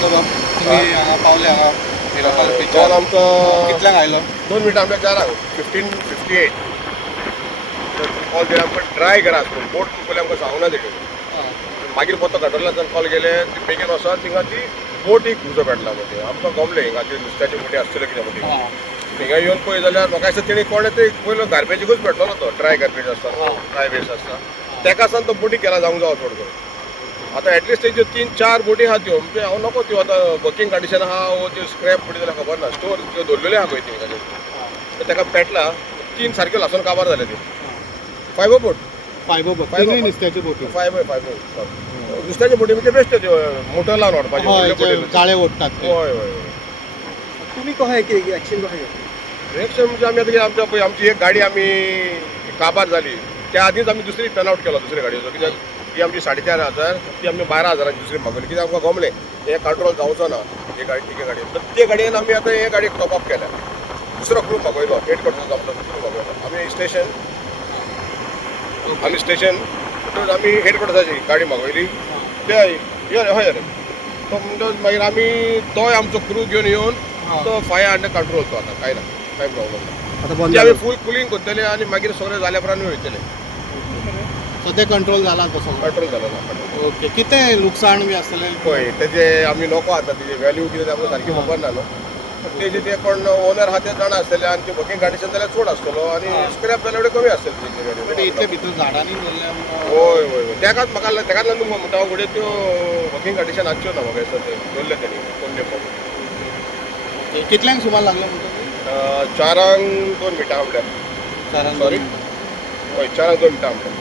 तो बाब तुम्ही हांगा पावले हांगा लोकल दोन पिक्चर आमकां कितल्यांक आयलो 2 मिनटां आमच्या 4 15:58 कॉल दिला आमकां ट्राय करा बोट पयलीं आमकां सांगूना तेणी मागीर परतो कंट्रोलाच्यान कॉल केले ती बेगीन वचत थिंगा ती बोट एक उजो पेटला म्हणजे आमकां गमले हिंगा ती नुस्त्याची बोटी आसतल्यो कितें बोटी थिंगा येवन पळय जाल्यार म्हाका दिसता तेणी कोणें ते पयलो गार्बेजीकूच पेटलो तो ड्राय गार्बेज आसता ड्राय वेस्ट आसता तेका सावन तो बोटी केला जावंक जावो चड करून आतां एटलिस्ट तेज्यो 3-4 बोटी आहा त्यो म्हणजे हांव नको त्यो आतां वर्किंग कंडिशन आहा वो त्यो स्क्रॅप बोटी जाल्यार खबर ना स्टोर त्यो दवरलेल्यो आहा खंय थिंगा तर तेका पेटला 3 सारक्यो लासून काबार जाले ती फायबर बोट तिनूय नुस्त्याची बोटी फायबर नुस्त्याचे बोटी म्हणजे बेस्ट त्यो मोटर लावन ओडपाचे जाळे ओडटात ते. हय हय तुम्ही कशें कितें एक्शन कशें घेतलें रिएक्शन म्हणजे आमी आतां आमच्या पळय आमची एक गाडी आमी काबार जाली त्या आदींच आमी दुसरी टर्न आउट केलो दुसरे गाडयेचो कित्याक ती आमची 4,500 ती आमी 12,000 दुसरी मागवली कित्याक आमकां गमलें हें कंट्रोल जावचो ना हे गाडी तिके गाडयेन तर ते गाडयेन आमी आतां हे गाडयेक टॉप अप केल्या दुसरो क्रू मागयलो हेडक्वॉर्टरचो आमचो क्रू मागयलो आमी स्टेशन आमी हेडक्वॉर्टराची गाडी मागयली ते हय रे तो म्हणटच मागीर आमी तोय आमचो क्रू घेवन येवन तो फायर अंडर कंट्रोल तो आतां कांय ना कांय प्रॉब्लम ना आतां बंद आमी फूल कुलींग करतले आनी मागीर सगळें जाल्या उपरांत वयतले सद्या कंट्रोल जाला तो सगळो कंट्रोल जालो ना ओके कितें लुकसाण बी आसतलें पळय तेजे आमी नको आतां तेजे वॅल्यू कितें तें आमकां सारकी खबर ना न्हू तेजे ते कोण ओनर आहा ते जाणा आसतले आनी ते वर्किंग कंडिशन जाल्यार चड आसतलो आनी स्क्रॅप जाल्यार कमी आसतले तेजे बट इतले भितर झाडांनी भरल्या होय होय तेकाच म्हाका तेकाच लागून म्हणटा हांव घडये त्यो वर्किंग कंडिशन आसच्यो ना म्हाका दिसता ते दवरले तेणी कोण ओके कितल्यांक सुमार लागलो म्हणटा 4:02 मिनटां म्हटल्यार सॉरी हय 4:02 मिनटां म्हटल्यार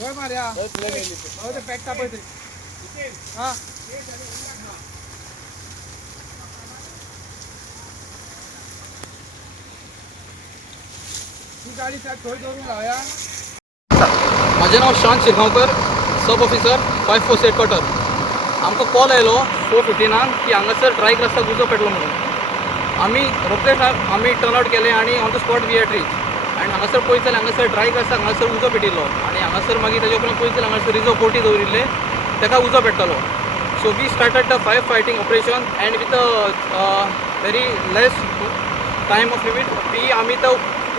होय मार्या हो ते पॅक तापय ते हां ती गाडी त्यात थोडी धरून लावया माझे नाव शांत शिरगांवकर सब ऑफिसर 5 हेडक्वॉर्टर आमकां कॉल आयलो 4:15 की हांगासर ट्रायक रस्ता गुजो पेटलो म्हणून आमी रोखडेच आमी टर्न आउट केले आनी on the spot we had reach आनी हांगासर पळयत जाल्यार हांगासर ट्रायक रस्ता हांगासर उजो पेटिल्लो आनी हांगासर मागीर ताजे उपरांत पळयत जाल्यार हांगासर रिजो बोटी दवरिल्ले ताका उजो पेट्टलो so we started the fire fighting operation and with very less time of limit आमी तो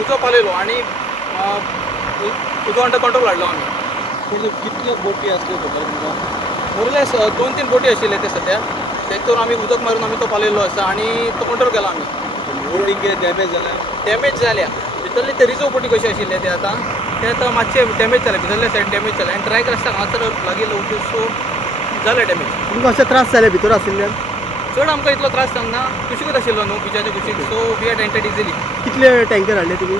उजो पालयलो आनी उजो अंडर कंट्रोल हाडलो आमी कितल्यो बोटी आसल्यो टोटल तुमकां मोरलेस 2-3 बोटी आशिल्ले ते सद्या तेक तर आमी उदक मारून आमी तो पालयल्लो आसा आनी तो कंट्रोल केला आमी बोर्डिंग कितें डॅमेज जाल्या डॅमेज जाल्या भितरले ते रिजो बोटी कशे आशिल्ले ते आतां मातशे डॅमेज जाले भितरले सायड डॅमेज जाले आनी ट्रायक रस्त्याक हांगासर लागिल्लो सो जाले डॅमेज तुमकां अशे त्रास जाले भितर आशिल्ल्यान चड आमकां इतलो त्रास सांगना कुशीकूच आशिल्लो न्हू बिचाच्या कुशीक so we had entered easily कितले टँकर हाडले तुमी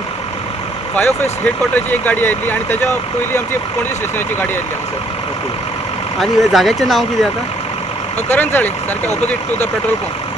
फायर ऑफिस हेडक्वॉर्टरची एक गाडी आयिल्ली आनी ताच्या पयलीं आमची पणजी स्टेशनाची गाडी आयिल्ली हांगासर ओके आनी जाग्याचें नांव कितें आतां करंज जाळी सारकें opposite to the petrol pump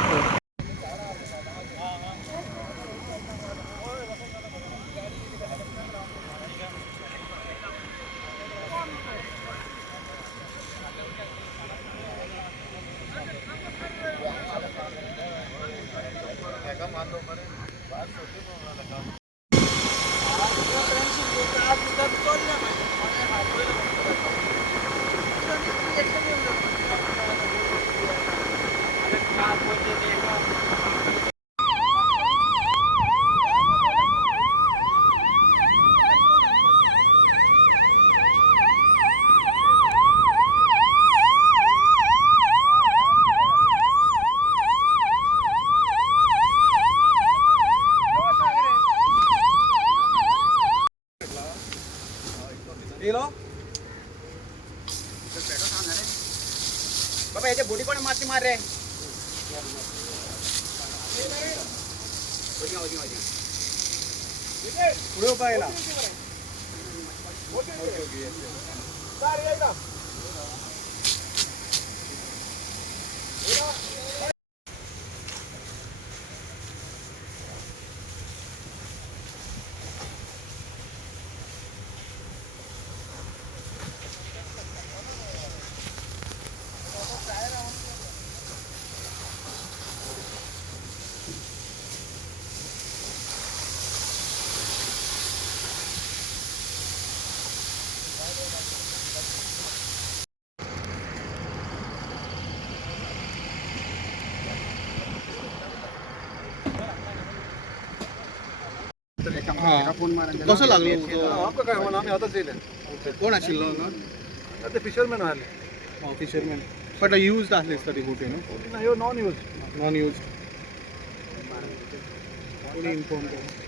बाबा याच्या बोटी पण माती मार रे पुढे उपायला कसं लागलं तो? आमकां काय म्हणून आमी आतांच येयले कोण आशिल्लो हांगा? ते फिशरमॅन आसले फिशरमॅन बट यूज आसले दिसता ती बोटी न्हू ह्यो नॉन यूज नॉन यूज कोणी इन्फॉर्म केलं